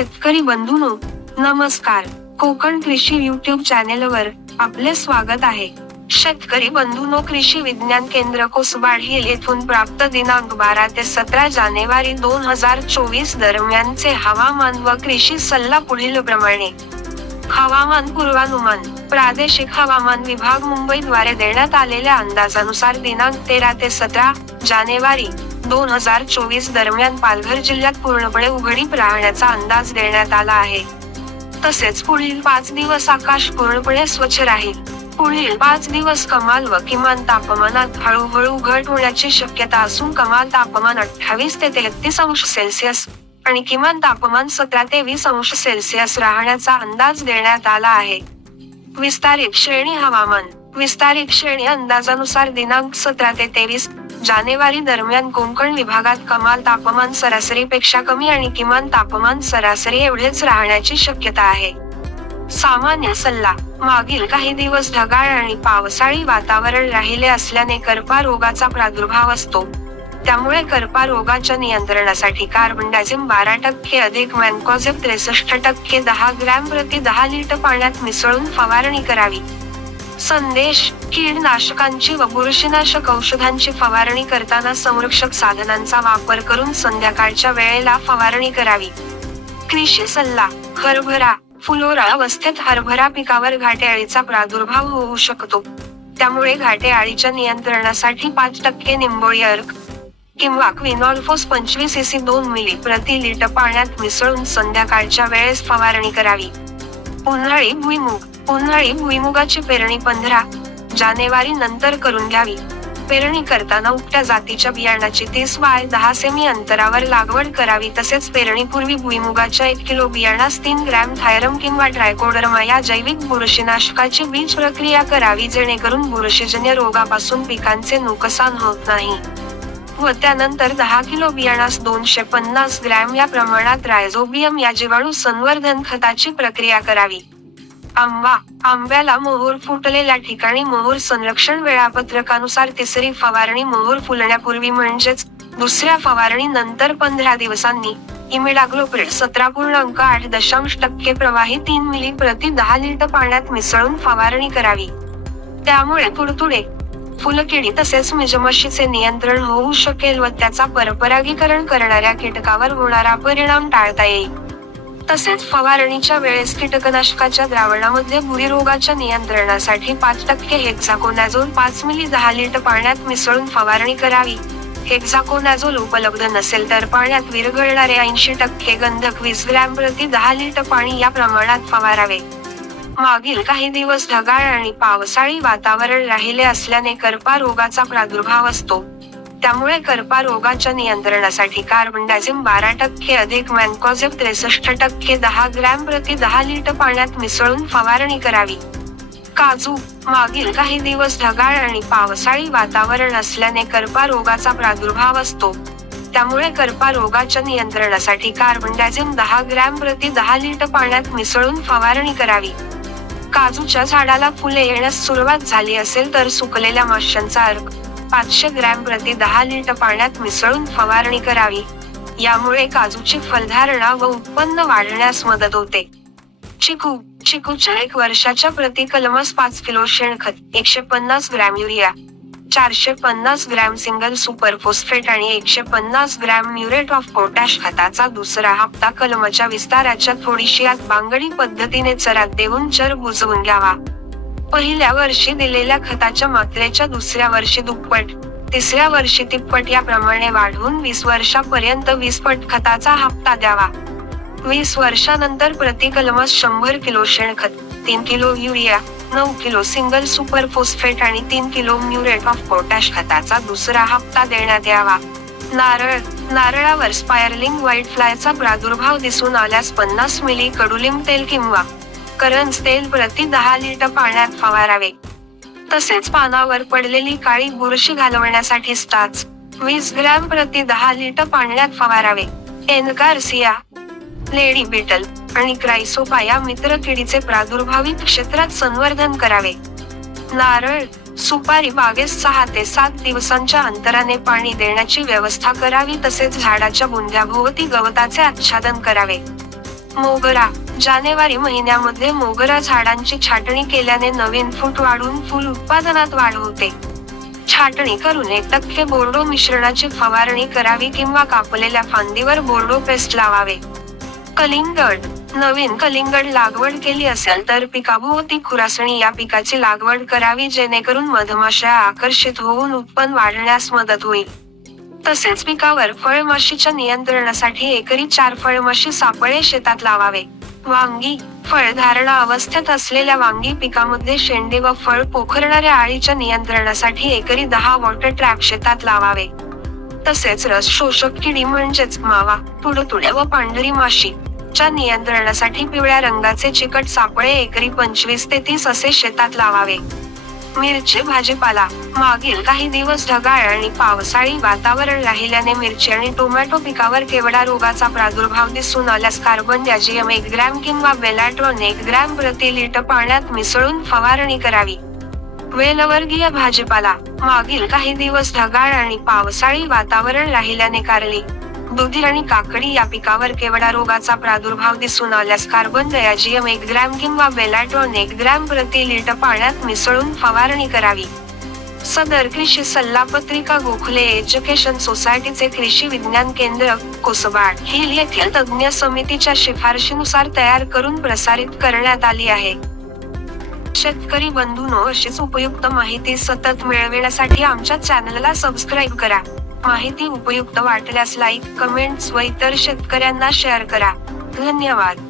शेतकरी बंधूनो नमस्कार. कोकण कृषी युट्यूब चॅनेलवर आपले स्वागत आहे. शेतकरी बंधूनो कृषी विज्ञान केंद्र कोसबाड हिल येथून प्राप्त दिनांक बारा ते सतरा जानेवारी दोन हजार चोवीस दरम्यानचे हवामान व कृषी सल्ला पुढील प्रमाणे. हवामान पूर्वानुमान प्रादेशिक हवामान विभाग मुंबईद्वारे देण्यात आलेल्या अंदाजानुसार दिनांक तेरा ते सतरा जानेवारी दोन हजार चोवीस दरम्यान पालघर जिल्ह्यात पूर्णपणे उघडीप राहण्याचा अंदाज देण्यात आला आहे. तसेच पुढील पाच दिवस आकाश पूर्णपणे स्वच्छ राहील. पुढील पाच दिवस कमाल व किमान तापमानात हळूहळू घट होण्याची शक्यता असून कमाल तापमान अठ्ठावीस ते तेहतीस अंश सेल्सिअस आणि किमान तापमान सतरा ते वीस अंश सेल्सिअस राहण्याचा अंदाज देण्यात आला आहे. विस्तारित श्रेणी हवामान. विस्तारित श्रेणी अंदाजानुसार दिनांक सतरा ते तेवीस जानेवारी दरम्यान कोकण विभागात कमाल तापमान सरासरीपेक्षा कमी आणि किमान तापमान सरासरी एवढेच राहण्याची शक्यता आहे. सामान्य सल्ला मागील काही दिवस ढगाळ आणि पावसाळी वातावरण राहिले असल्याने करपा रोगाचा प्रादुर्भाव असतो. त्यामुळे करपा रोगाच्या नियंत्रणासाठी कार्बन डायझिम बारा टक्के अधिक मॅन्कॉझेब त्रेसष्ट टक्के दहा ग्रॅम प्रति दहा लिटर पाण्यात मिसळून फवारणी करावी. संदेश कीडनाशकांची व बुरशीनाशक औषधांची फवारणी करताना संरक्षक साधनांचा वापर करून संध्याकाळच्या वेळेला फवारणी करावी. कृषी सल्ला हरभरा फुलोरा अवस्थेत हरभरा पिकावर घाटे अळीचा प्रादुर्भाव होऊ शकतो. त्यामुळे घाटे अळीच्या नियंत्रणासाठी पाच टक्के निंबोळी अर्क किंवा क्विनॉल्फोस पंचवीस एसी दोन मिली प्रति लिटर पाण्यात मिसळून संध्याकाळच्या वेळेस फवारणी करावी. उन्हाळी भुईमुग उन्हाळी भुईमुगाची पेरणी पंधरा जानेवारी नंतर करून घ्यावी. पेरणी करताना उपट्या जातीच्या बियाणाची तीस बाय दहा सेमी अंतरावर लागवड करावी. तसेच पेरणीपूर्वी भुईमुगाच्या एक किलो बियाणास तीन ग्रॅम थायरम किंवा ट्रायकोडर्मा या जैविक बुरशीनाशकाची बीज प्रक्रिया करावी जेणेकरून बुरशीजन्य रोगापासून पिकांचे नुकसान होत नाही. व त्यानंतर दहा किलो बियाणास दोनशे पन्नास ग्रॅम या प्रमाणात रायझोबियम या जीवाणू संवर्धन खताची प्रक्रिया करावी. आंबा. आंब्याला मोहोर फुटलेल्या ठिकाणी मोहोर संरक्षण वेळापत्रकानुसार तिसरी फवारणी मोहोर फुलण्यापूर्वी म्हणजेच दुसऱ्या फवारणी नंतर पंधरा दिवसांनी. इमिडाग्लोप्रिड सतरा पूर्णांक आठ दशांश टक्के प्रवाही तीन मिली प्रति दहा लिटर पाण्यात मिसळून फवारणी करावी. त्यामुळे तुडतुडे फुलकिडी तसेच मिजमशीचे नियंत्रण होऊ शकेल व त्याचा परपरागीकरण करणाऱ्या कीटकावर होणारा परिणाम टाळता येईल. तसेच फवारणीच्या वेळेस कीटकनाशकाच्या द्रावणामध्ये भुईरोगाच्या नियंत्रणासाठी पाच टक्के हेक्झाकोनॅझोल पाच मिली दहा लिटर पाण्यात मिसळून फवारणी करावी. हेक्झाकोनॅझोल उपलब्ध नसेल तर पाण्यात विरघळणारे ऐंशी टक्के गंधक वीस ग्रॅम प्रति दहा लिटर पाणी या प्रमाणात फवारावे. मागील काही दिवस ढगाळ आणि पावसाळी वातावरण राहिले असल्याने करपा रोगाचा प्रादुर्भाव असतो. त्यामुळे करपा रोगाच्या नियंत्रणासाठी कार्बन डायझिम बारा टक्के अधिक मॅनकॉझिम त्रेसष्ट टक्के दहा ग्रॅम प्रति दहा लिटर पाण्यात मिसळून फवारणी करावी. काजू मागील काही दिवस ढगाळ आणि पावसाळी वातावरण असल्याने करपा रोगाचा प्रादुर्भाव असतो. त्यामुळे करपा रोगाच्या नियंत्रणासाठी कार्बन डायझिम दहा ग्रॅम प्रति दहा लिटर पाण्यात मिसळून फवारणी करावी. काजूच्या झाडाला फुले येण्यास सुरुवात झाली असेल तर सुकलेल्या माशांचा अर्क पाचशे ग्रॅम प्रति दहा लिटर पाण्यात मिसळून फवारणी करावी. यामुळे काजूची फलधारणा व उत्पन्न वाढण्यास मदत होते. चिकू चिकूच्या एक वर्षाच्या प्रति कलमस पाच किलो शेणखत एकशे पन्नास ग्रॅम युरिया चारशे पन्नास ग्रॅम सिंगल सुपर फोस्फेट आणि एकशे पन्नास ग्रॅम म्युरेट ऑफ पोटॅश खताचा दुसरा हप्ता कलमाच्या विस्ताराच्या थोडीशी आत बांगडी पद्धतीने चरात देऊन चर बुजवून घ्यावा. पहिल्या वर्षी दिलेल्या खताच्या मात्रेच्या दुसऱ्या वर्षी दुप्पट. तिसऱ्या वर्षी तिप्पट याप्रमाणे वाढवून वीस वर्षापर्यंत वीस पट खताचा हप्ता द्यावा. वीस वर्षानंतर प्रति कलमास शंभर किलो शेणखत तीन किलो युरिया नऊ किलो सिंगल सुपर फोस्फेट आणि तीन किलो म्युरेट ऑफ पोटॅश खताचा दुसरा हप्ता देण्यात यावा. नारळ नारळावर स्पायरलिंग व्हाईट फ्लायचा प्रादुर्भाव दिसून आल्यास पन्नास मिली कडुलिंब तेल किंवा करंज तेल प्रति दहा लिटर पाण्यात फवारावे. तसेच पानावर पडलेली काळी बुरशी घालवण्यासाठी स्टाच वीस ग्रॅम प्रति दहा लिटर पाण्यात फवारावे. एनगार्सिया लेडी बिटल आणि क्रायसोपा या मित्र किडीचे प्रादुर्भावित क्षेत्रात संवर्धन करावे. नारळ सुपारी बागेस सहा ते सात दिवसांच्या अंतराने पाणी देण्याची व्यवस्था करावी तसेच झाडाच्या बुंध्याभोवती गवताचे आच्छादन करावे. मोगरा जानेवारी महिन्यामध्ये मोगरा झाडांची छाटणी केल्याने नवीन फूट वाढून फुल उत्पादनात वाढ होते. छाटणी करून एक टक्के बोर्डो मिश्रणाची फवारणी करावी किंवा कापलेल्या फांदीवर बोर्डो पेस्ट लावावे. कलिंगड नवीन कलिंगड लागवड केली असेल तर पिकाभोवती खुरासणी या पिकाची लागवड करावी जेणेकरून मधमाशा आकर्षित होऊन उत्पन्न वाढण्यास मदत होईल. तसेच पिकावर फळमाशीच्या नियंत्रणासाठी एकरी चार फळमाशी सापळे शेतात लावावे. वांगी फळधारणा अवस्थेत असलेल्या वांगी पिकामध्ये शेंडे व फळ पोखरणाऱ्या आळीच्या नियंत्रणासाठी एकरी दहा वॉटर ट्रॅप शेतात लावावे. तसेच रस शोषक किडी म्हणजेच मावा तुडतुड्या व पांढरी माशी च्या नियंत्रणासाठी पिवळ्या रंगाचे चिकट सापळे एकरी पंचवीस ते तीस असे शेतात लावावे. मिरची भाजीपाला. मागील काही दिवस ढगाळ आणि पावसाळी वातावरण राहिल्याने मिरची आणि टोमॅटो पिकावर केवडा रोगाचा प्रादुर्भाव दिसून आल्यास कार्बन डॅजियम एक ग्रॅम किंवा बेलाट्रॉन एक ग्रॅम प्रति लिटर पाण्यात मिसळून फवारणी करावी. वेलवर्गीय भाजीपाला. मागील काही दिवस ढगाळ आणि पावसाळी वातावरण राहिल्याने कारली. दुधी आणि काकडी या पिकावर केवडा रोगाचा प्रादुर्भाव दिसून आल्यास कार्बन डायजियम एक ग्रॅम किंवा बेलाट्रॉन एक ग्रॅम प्रति लिटर पाण्यात मिसळून फवारणी करावी. सदर कृषी सल्ला पत्रिका गोखले एज्युकेशन सोसायटीचे कृषी विज्ञान केंद्र कोसबाड हिल येथील तज्ञ समितीच्या शिफारशीनुसार तयार करून प्रसारित करण्यात आली आहे. शेतकरी बंधूनो अशीच उपयुक्त माहिती सतत मिळविण्यासाठी आमच्या चॅनलला सबस्क्राईब करा. माहिती उपयुक्त वाटल्यास लाईक कमेंट्स व इतर शेतकऱ्यांना शेअर करा. धन्यवाद.